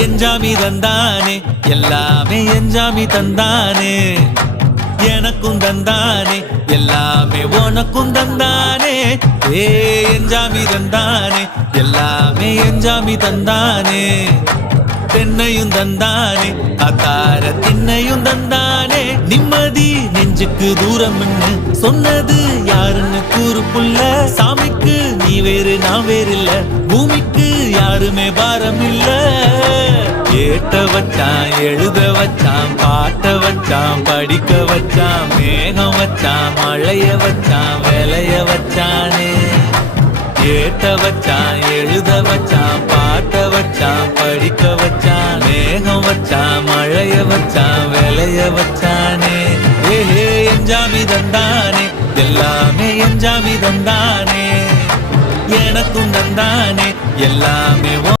எஞ்சாமி தந்தானே எல்லாமே எஞ்சாமி தந்தானே எனக்கும் தந்தானே எல்லாமே உனக்கும் தந்தானே ஏ எஞ்சாமி தந்தானே எல்லாமே எஞ்சாமி தந்தானே தென்னையும் தந்தானே அத்தார திண்ணையும் தந்தானே நிம்மதி நெஞ்சுக்கு தூரம்னு சொன்னது யாருன்னு கூறு புள்ள சாமிக்கு நீ வேறு நான் வேறு இல்ல பூமிக்கு யாருமே பாரம் இல்ல ஏட்ட வச்சான் எழுத வச்சான் பாட்ட வச்சான் படிக்க வச்சான் மேகம் வச்சான் மழைய வச்சான் விளைய வச்சானே ஏட்ட வச்சான் எழுத வச்சான் பாட்ட வச்சான் படிக்க வச்சான் மேகம் வச்சான் மழைய வச்சான் விளைய வச்சானே ஏஹே எஞ்சாமி தந்தானே எல்லாமே எஞ்சாமி தந்தானே எனக்கும் தந்தானே எல்லாமே